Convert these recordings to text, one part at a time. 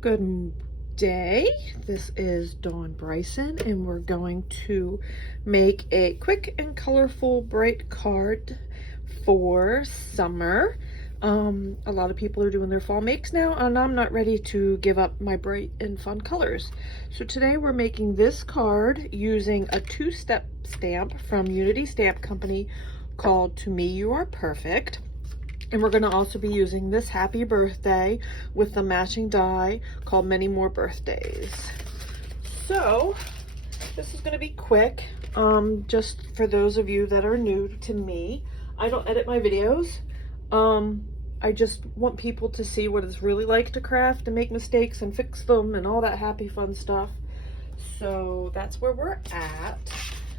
Good day. This is Dawn Bryson, and we're going to make a quick and colorful bright card for summer. A lot of people are doing their fall makes now, and I'm not ready to give up my bright and fun colors. So today we're making this card using a two-step stamp from Unity Stamp Company called To Me You Are Perfect. And we're going to also be using this happy birthday with the matching die called Many More Birthdays. So this is going to be quick. Just for those of you that are new to me, I don't edit my videos. I just want people to see what it's really like to craft and make mistakes and fix them and all that happy fun stuff. So that's where we're at.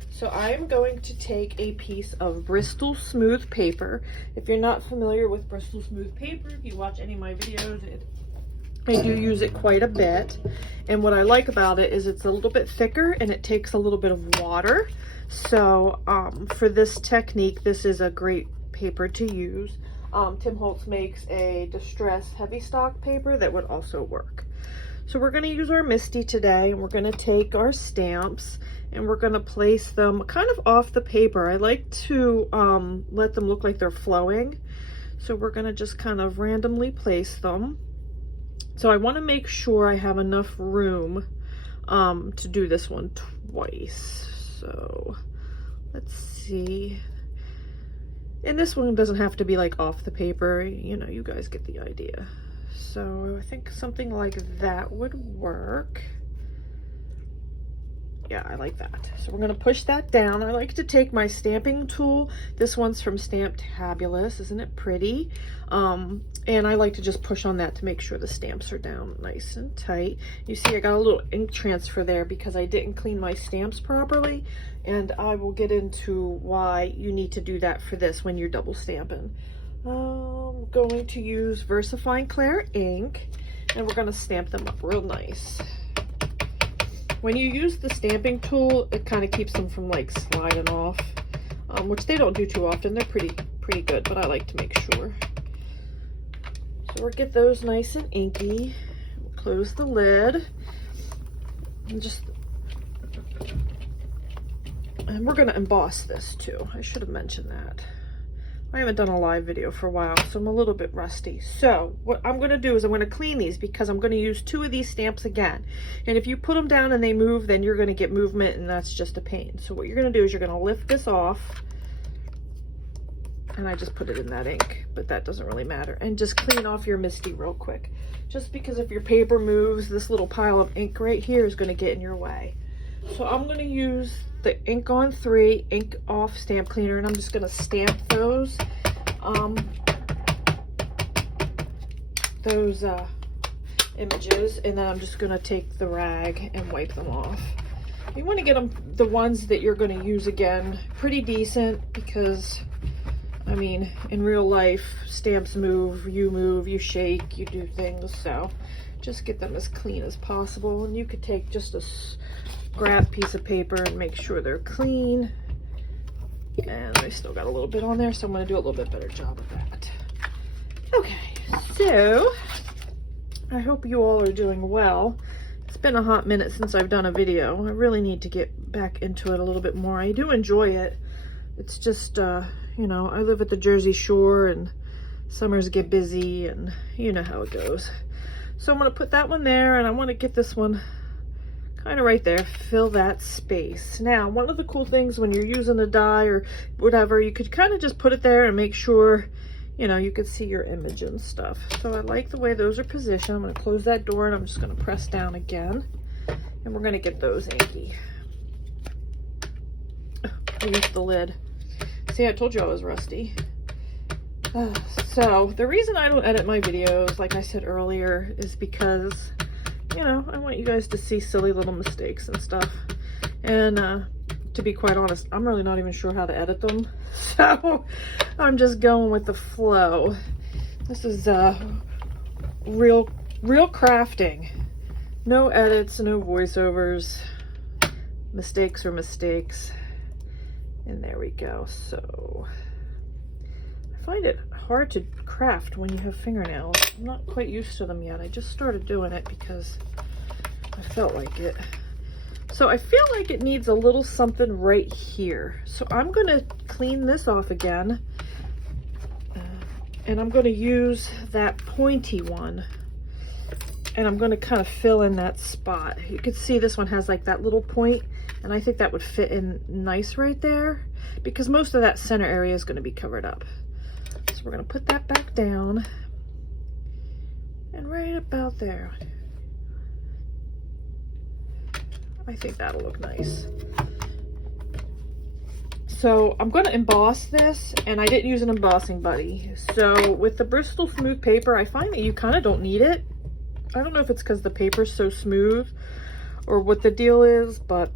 So I am going to take a piece of Bristol smooth paper. If you're not familiar with Bristol smooth paper, if you watch any of my videos, I do use it quite a bit. And what I like about it is it's a little bit thicker and it takes a little bit of water. So for this technique, this is a great paper to use. Tim Holtz makes a distress heavy stock paper that would also work. So we're going to use our MISTI today, and we're going to take our stamps and we're going to place them kind of off the paper. I like to let them look like they're flowing. So we're going to just kind of randomly place them. So I want to make sure I have enough room to do this one twice. So let's see. And this one doesn't have to be like off the paper. You know, you guys get the idea. So I think something like that would work. Yeah, I like that. So we're going to push that down. I like to take my stamping tool. This one's from Stamptabulous. Isn't it pretty? And I like to just push on that to make sure the stamps are down nice and tight. You see I got a little ink transfer there because I didn't clean my stamps properly. And I will get into why you need to do that for this when you're double stamping. I'm going to use VersaFine Clear ink, and we're going to stamp them up real nice. When you use the stamping tool, it kind of keeps them from like sliding off, which they don't do too often. They're pretty good, but I like to make sure. So we'll get those nice and inky. We'll close the lid, and we're going to emboss this too. I should have mentioned that. I haven't done a live video for a while, so I'm a little bit rusty. So what I'm going to do is I'm going to clean these because I'm going to use two of these stamps again. And if you put them down and they move, then you're going to get movement, and that's just a pain. So what you're going to do is you're going to lift this off. And I just put it in that ink, but that doesn't really matter. And just clean off your MISTI real quick. Just because if your paper moves, this little pile of ink right here is going to get in your way. So I'm going to use the ink on 3 ink off stamp cleaner, and I'm just going to stamp those images, and then I'm just going to take the rag and wipe them off. You want to get them, the ones that you're going to use again, pretty decent, because I mean in real life stamps move, you shake, you do things, so just get them as clean as possible. And you could take just a scrap piece of paper and make sure they're clean. And I still got a little bit on there, so I'm going to do a little bit better job of that. Okay, so I hope you all are doing well. It's been a hot minute since I've done a video. I really need to get back into it a little bit more. I do enjoy it. It's just, you know, I live at the Jersey Shore and summers get busy and you know how it goes. So I'm going to put that one there, and I want to get this one kind of right there, fill that space. Now, one of the cool things when you're using a die or whatever, you could kind of just put it there and make sure, you know, you could see your image and stuff. So I like the way those are positioned. I'm going to close that door, and I'm just going to press down again, and we're going to get those inky. I used the lid. See, I told you I was rusty. So the reason I don't edit my videos, like I said earlier, is because, you know, I want you guys to see silly little mistakes and stuff. And to be quite honest, I'm really not even sure how to edit them. So I'm just going with the flow. This is real crafting. No edits, no voiceovers. Mistakes are mistakes. And there we go. So I find it hard to craft craft when you have fingernails. I'm not quite used to them yet. I just started doing it because I felt like it. So I feel like it needs a little something right here. So I'm gonna clean this off again. And I'm gonna use that pointy one. And I'm gonna kind of fill in that spot. You can see this one has like that little point, and I think that would fit in nice right there because most of that center area is gonna be covered up. So we're gonna put that back down and right about there. I think that'll look nice. So I'm going to emboss this, and I didn't use an embossing buddy. So with the Bristol smooth paper, I find that you kind of don't need it. I don't know if it's because the paper's so smooth or what the deal is, but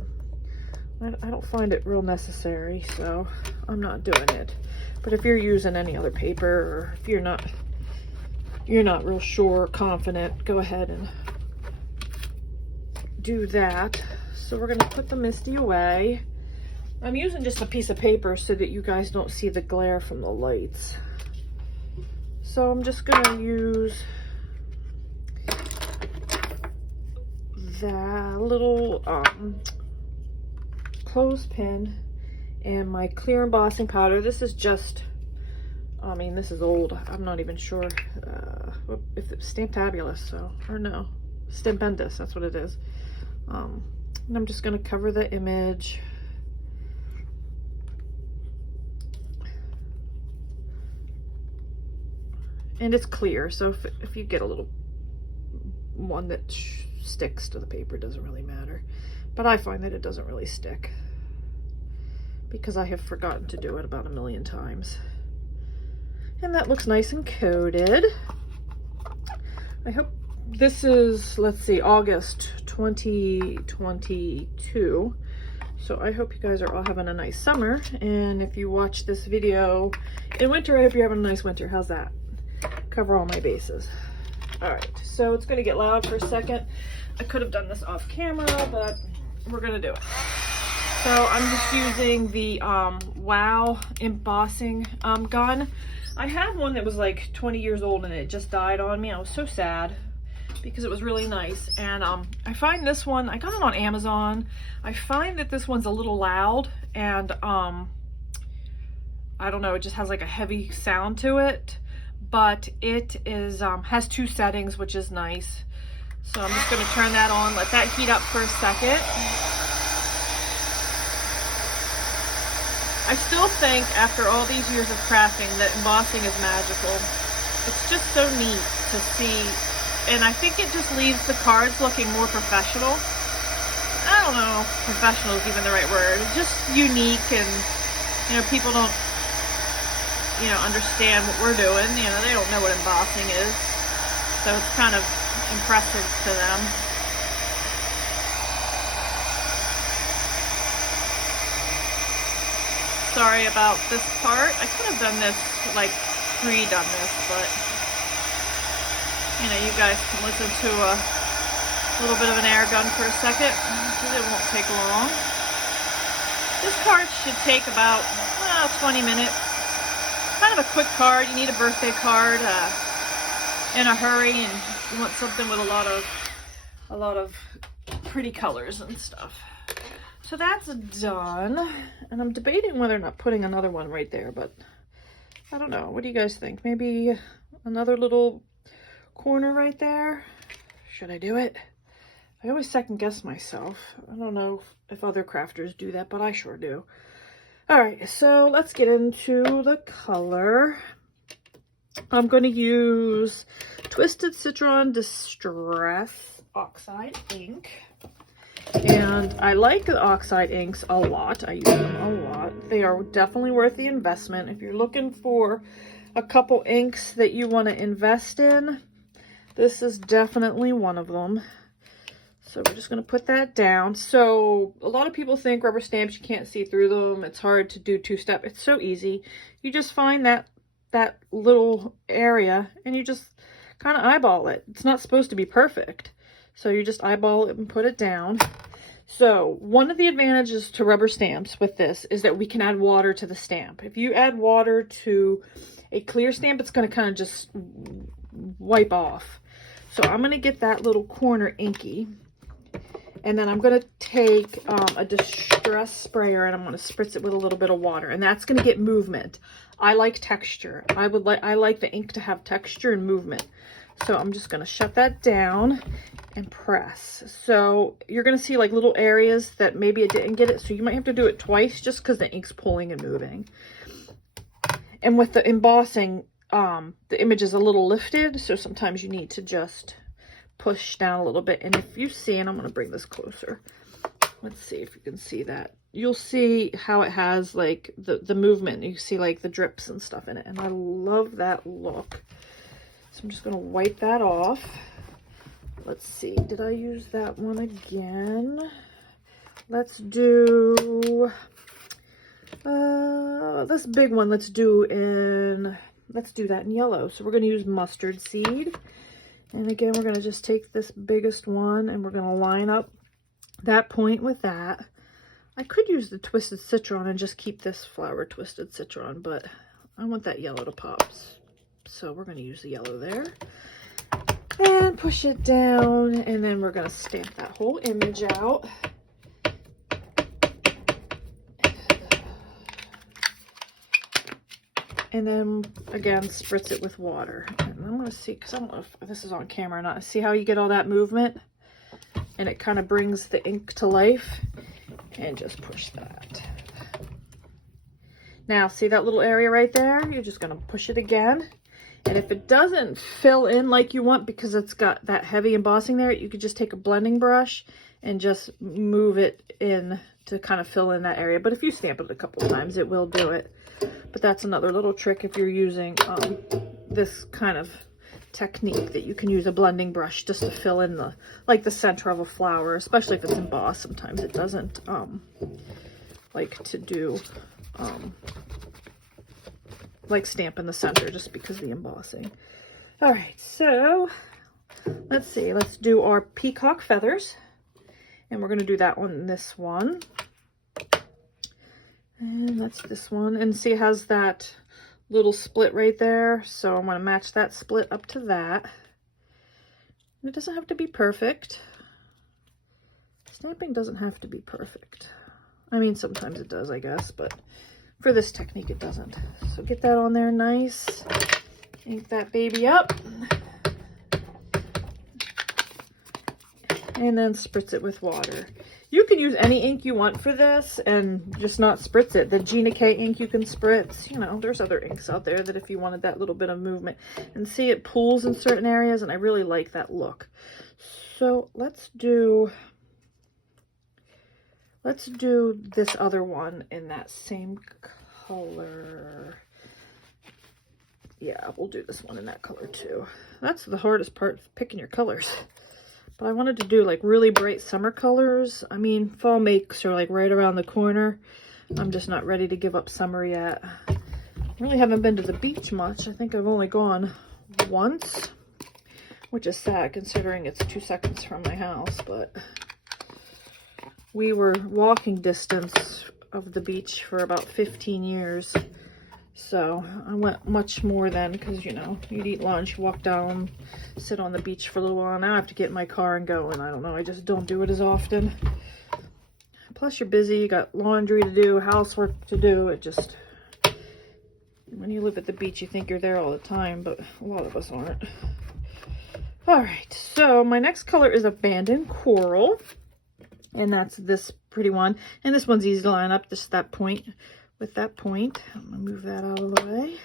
I don't find it real necessary, so I'm not doing it. But if you're using any other paper, or if you're not real sure or confident, go ahead and do that. So we're going to put the Misty away. I'm using just a piece of paper so that you guys don't see the glare from the lights. So I'm just going to use that little clothespin and my clear embossing powder. This is just, I mean, this is old. I'm not even sure if it's Stamptabulous, so, or no, Stampendous, that's what it is. And I'm just going to cover the image. And it's clear, so if you get a little one that sticks to the paper, it doesn't really matter. But I find that it doesn't really stick because I have forgotten to do it about 1,000,000 times. And that looks nice and coated. I hope this is, let's see, August 2022. So I hope you guys are all having a nice summer. And if you watch this video in winter, I hope you're having a nice winter. How's that? Cover all my bases. All right, so it's gonna get loud for a second. I could have done this off camera, but we're gonna do it. So I'm just using the Wow embossing gun. I had one that was like 20 years old and it just died on me. I was so sad because it was really nice. And I find this one, I got it on Amazon. I find that this one's a little loud and I don't know, it just has like a heavy sound to it. But it is has 2 settings, which is nice. So I'm just going to turn that on, let that heat up for a second. I still think, after all these years of crafting, that embossing is magical. It's just so neat to see, and I think it just leaves the cards looking more professional. I don't know if professional is even the right word. It's just unique, and you know, people don't, you know, understand what we're doing. You know, they don't know what embossing is, so it's kind of impressive to them. Sorry about this part. I could have done this, like, pre-done this, but, you know, you guys can listen to a little bit of an air gun for a second, because it won't take long. This card should take about 20 minutes. Kind of a quick card. You need a birthday card in a hurry, and you want something with a lot of pretty colors and stuff. So that's done, and I'm debating whether or not putting another one right there, but I don't know. What do you guys think? Maybe another little corner right there? Should I do it? I always second guess myself. I don't know if other crafters do that, but I sure do. All right, so let's get into the color. I'm going to use Twisted Citron Distress Oxide ink. And I like the oxide inks a lot. I use them a lot. They are definitely worth the investment. If you're looking for a couple inks that you want to invest in, this is definitely one of them. So we're just going to put that down. So a lot of people think rubber stamps, you can't see through them. It's hard to do two-step. It's so easy. You just find that little area and you just kind of eyeball it. It's not supposed to be perfect. So you just eyeball it and put it down. So one of the advantages to rubber stamps with this is that we can add water to the stamp. If you add water to a clear stamp, it's going to kind of just wipe off. So I'm going to get that little corner inky. And then I'm going to take a distress sprayer and I'm going to spritz it with a little bit of water. And that's going to get movement. I like texture. I like the ink to have texture and movement. So I'm just going to shut that down and press. So you're going to see like little areas that maybe it didn't get it. So you might have to do it twice just because the ink's pulling and moving. And with the embossing, the image is a little lifted. So sometimes you need to just push down a little bit. And if you see, and I'm going to bring this closer. Let's see if you can see that. You'll see how it has like the movement. You see like the drips and stuff in it. And I love that look. So I'm just going to wipe that off. Let's see. Did I use that one again? Let's do this big one. Let's do that in yellow. So we're going to use mustard seed. And again, we're going to just take this biggest one and we're going to line up that point with that. I could use the twisted citron and just keep this flower twisted citron, but I want that yellow to pop. So we're going to use the yellow there. And push it down, and then we're going to stamp that whole image out. And then, again, spritz it with water. And I'm going to see, because I don't know if this is on camera or not. See how you get all that movement? And it kind of brings the ink to life. And just push that. Now, see that little area right there? You're just going to push it again. And if it doesn't fill in like you want because it's got that heavy embossing there, you could just take a blending brush and just move it in to kind of fill in that area. But if you stamp it a couple of times, it will do it. But that's another little trick if you're using this kind of technique, that you can use a blending brush just to fill in the center of a flower, especially if it's embossed. Sometimes it doesn't like to do like stamp in the center just because of the embossing. All right, so let's see. Let's do our peacock feathers. And we're going to do that on this one. And that's this one. And see, it has that little split right there. So I'm going to match that split up to that. And it doesn't have to be perfect. Stamping doesn't have to be perfect. I mean, sometimes it does, I guess, but for this technique, it doesn't. So get that on there nice. Ink that baby up. And then spritz it with water. You can use any ink you want for this and just not spritz it. The Gina K ink you can spritz. You know, there's other inks out there that if you wanted that little bit of movement. And see, it pulls in certain areas, and I really like that look. So let's do this other one in that same color. Yeah, we'll do this one in that color too. That's the hardest part, picking your colors. But I wanted to do like really bright summer colors. I mean, fall makes are like right around the corner. I'm just not ready to give up summer yet. I really haven't been to the beach much. I think I've only gone once, which is sad considering it's 2 seconds from my house, but we were walking distance of the beach for about 15 years. So I went much more then because, you know, you'd eat lunch, walk down, sit on the beach for a little while. Now I have to get in my car and go, and I don't know, I just don't do it as often. Plus you're busy, you got laundry to do, housework to do. It just, when you live at the beach, you think you're there all the time, but a lot of us aren't. All right, so my next color is Abandoned Coral. And that's this pretty one. And this one's easy to line up, just that point with that point. I'm going to move that out of the way.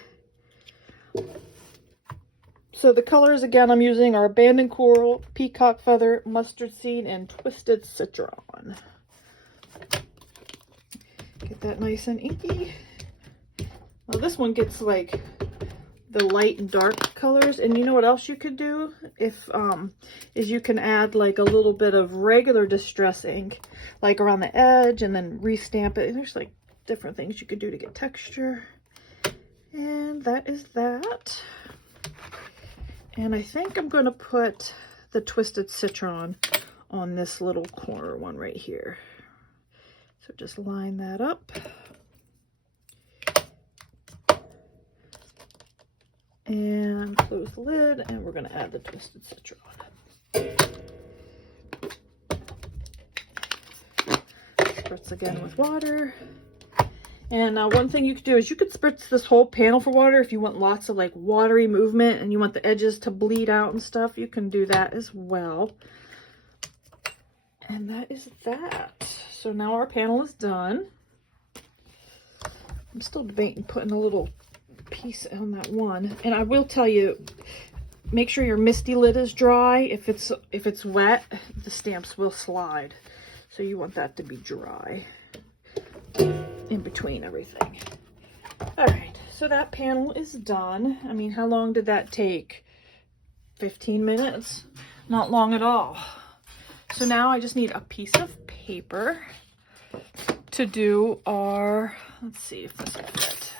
So the colors, again, I'm using are Abandoned Coral, Peacock Feather, Mustard Seed, and Twisted Citron. Get that nice and inky. Well, this one gets like the light and dark colors. And you know what else you could do is you can add like a little bit of regular distress ink like around the edge and then restamp it. And there's like different things you could do to get texture. And that is that. And I think I'm going to put the Twisted Citron on this little corner one right here. So just line that up. And close the lid, and we're gonna add the twisted citron. Spritz again with water. And one thing you could do is you could spritz this whole panel for water if you want lots of like watery movement and you want the edges to bleed out and stuff. You can do that as well. And that is that. So now our panel is done. I'm still debating putting a little piece on that one. And I will tell you, make sure your misty lid is dry. If it's wet, the stamps will slide. So you want that to be dry in between everything. All right, so that panel is done. I mean, how long did that take? 15 minutes? Not long at all. So now I just need a piece of paper to do our, let's see if this will fit.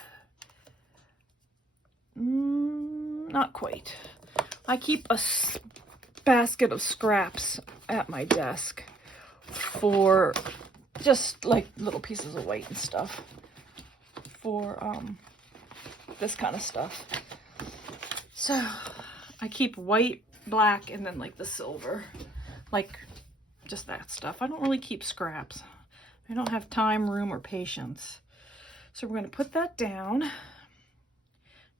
Not quite. I keep a basket of scraps at my desk for just like little pieces of white and stuff for this kind of stuff. So I keep white, black, and then like the silver, like just that stuff. I don't really keep scraps. I don't have time, room, or patience. So we're going to put that down.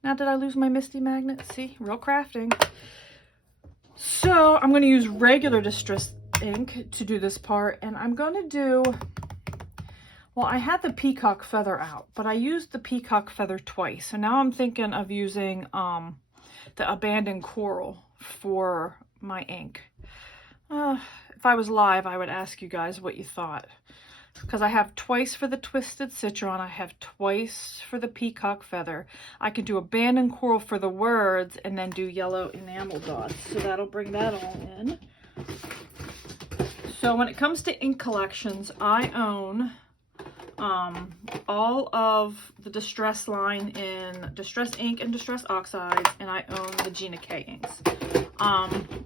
Now, did I lose my Misty magnet? See, real crafting. So I'm going to use regular distress ink to do this part, and I'm going to do, well, I had the peacock feather out, but I used the peacock feather twice. So now I'm thinking of using the abandoned coral for my ink. If I was live, I would ask you guys what you thought, because I have twice for the twisted citron, I have twice for the peacock feather. I could do abandoned coral for the words and then do yellow enamel dots. So that'll bring that all in. So when it comes to ink collections, I own all of the Distress line in Distress Ink and Distress Oxides, and I own the Gina K inks.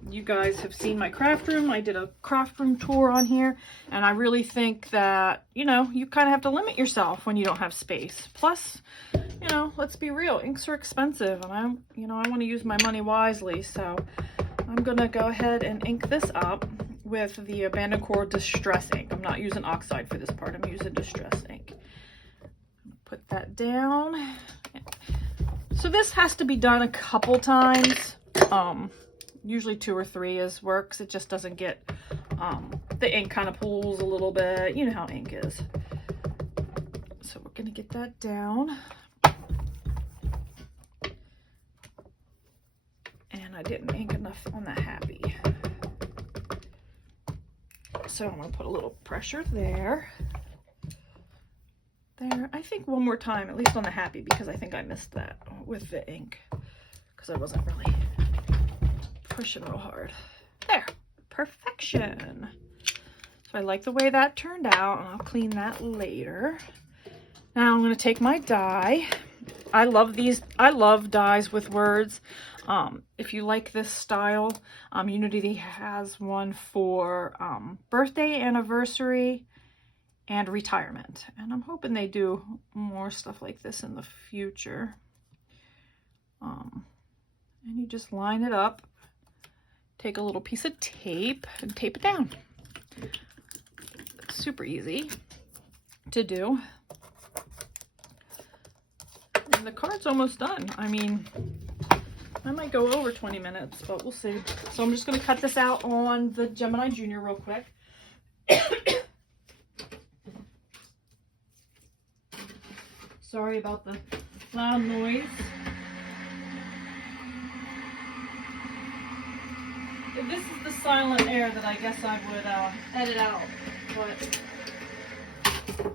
You guys have seen my craft room. I did a craft room tour on here, and I really think that, you know, you kind of have to limit yourself when you don't have space. Plus, you know, let's be real, inks are expensive, and I want to use my money wisely, so I'm gonna go ahead and ink this up with the Abandoned Coral Distress ink. I'm not using Oxide for this part, I'm using Distress ink. Put that down. So this has to be done a couple times. Usually 2 or 3 works. It just doesn't get, the ink kind of pools a little bit. You know how ink is. So we're gonna get that down. And I didn't ink enough on the happy. So I'm gonna put a little pressure there. There, I think one more time, at least on the happy, because I think I missed that with the ink, because I wasn't really pushing real hard. There, perfection. So I like the way that turned out, and I'll clean that later. Now I'm going to take my die. I love these. I love dies with words. If you like this style, Unity has one for birthday, anniversary, and retirement. And I'm hoping they do more stuff like this in the future. And you just line it up. Take a little piece of tape and tape it down. It's super easy to do. And the card's almost done. I mean, I might go over 20 minutes, but we'll see. So I'm just going to cut this out on the Gemini Junior real quick. Sorry about the loud noise. This is the silent air that I guess I would edit out, but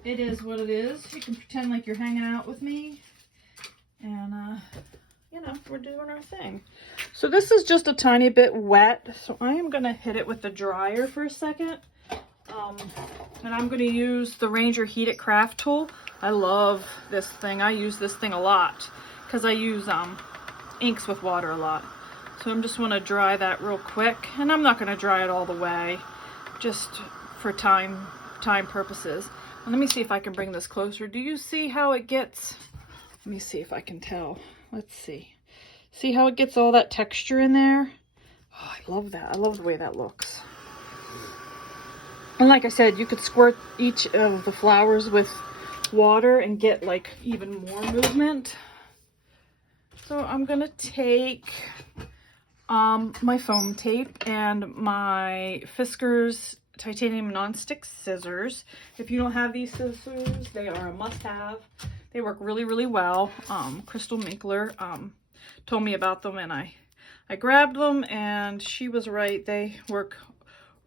it is what it is. You can pretend like you're hanging out with me, and you know, we're doing our thing. So this is just a tiny bit wet, so I am going to hit it with the dryer for a second, and I'm going to use the Ranger Heated Craft Tool. I love this thing. I use this thing a lot because I use inks with water a lot. So I'm just want to dry that real quick, and I'm not going to dry it all the way, just for time purposes. And let me see if I can bring this closer. Do you see how it gets? Let me see if I can tell. Let's see. See how it gets all that texture in there? Oh, I love that. I love the way that looks. And like I said, you could squirt each of the flowers with water and get like even more movement. So I'm gonna take my foam tape and my Fiskars titanium nonstick scissors. If you don't have these scissors, they are a must-have. They work really, really well. Crystal Minkler told me about them, and I grabbed them, and she was right. They work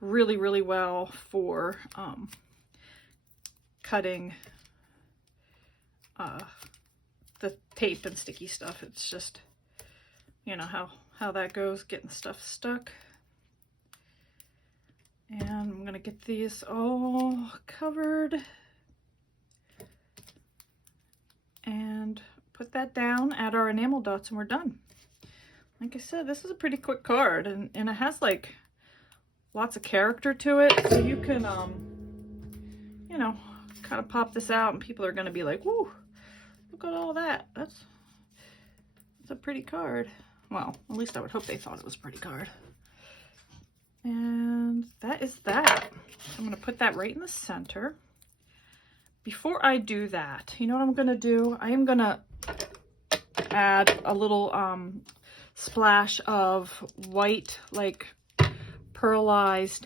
really, really well for cutting the tape and sticky stuff. It's just, you know how that goes, getting stuff stuck. And I'm gonna get these all covered and put that down, add our enamel dots, and we're done. Like I said, this is a pretty quick card, and it has like lots of character to it, so you can you know, kind of pop this out and people are gonna be like, whoa, look at all that. That's a pretty card. Well, at least I would hope they thought it was a pretty card. And that is that. I'm gonna put that right in the center. Before I do that, you know what I'm gonna do? I am gonna add a little splash of white, like pearlized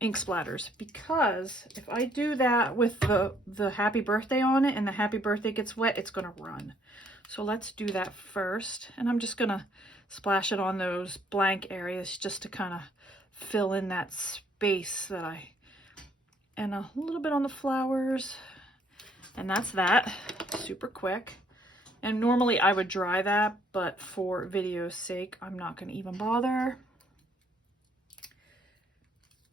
ink splatters, because if I do that with the happy birthday on it and the happy birthday gets wet, it's gonna run. So let's do that first, and I'm just gonna splash it on those blank areas just to kind of fill in that space that and a little bit on the flowers, and that's that. Super quick. And normally I would dry that, but for video's sake, I'm not gonna even bother,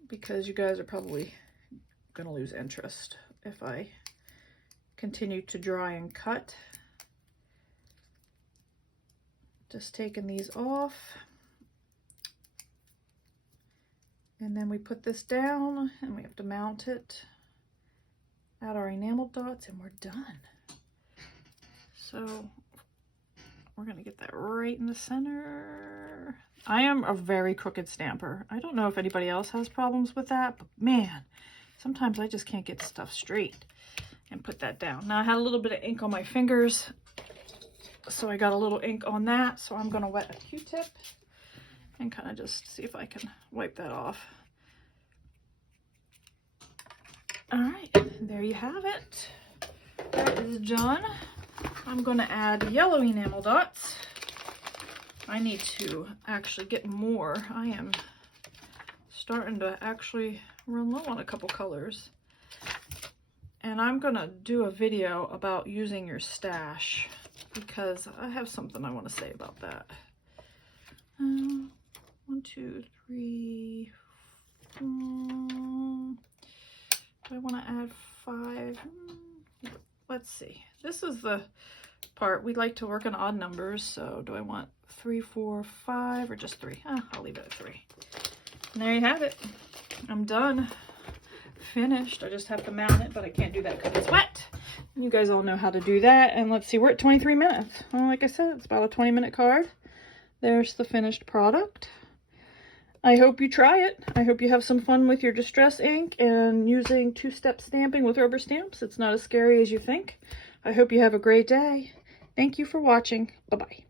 because you guys are probably gonna lose interest if I continue to dry and cut. Just taking these off, and then we put this down and we have to mount it, add our enamel dots, and we're done. So we're gonna get that right in the center. I am a very crooked stamper. I don't know if anybody else has problems with that, but man, sometimes I just can't get stuff straight. And put that down. Now I had a little bit of ink on my fingers, so I got a little ink on that, so I'm gonna wet a Q-tip and kind of just see if I can wipe that off. All right, there you have it. That is done. I'm gonna add yellow enamel dots. I need to actually get more. I am starting to actually run low on a couple colors. And I'm gonna do a video about using your stash, because I have something I want to say about that. 1, 2, 3, 4. Do I want to add 5? Let's see. This is the part we like to work in odd numbers. So do I want 3, 4, 5, or just 3? I'll leave it at 3. And there you have it. I'm done. Finished. I just have to mount it, but I can't do that because it's wet. You guys all know how to do that. And let's see, we're at 23 minutes. Well, like I said, it's about a 20-minute card. There's the finished product. I hope you try it. I hope you have some fun with your distress ink and using two-step stamping with rubber stamps. It's not as scary as you think. I hope you have a great day. Thank you for watching. Bye-bye.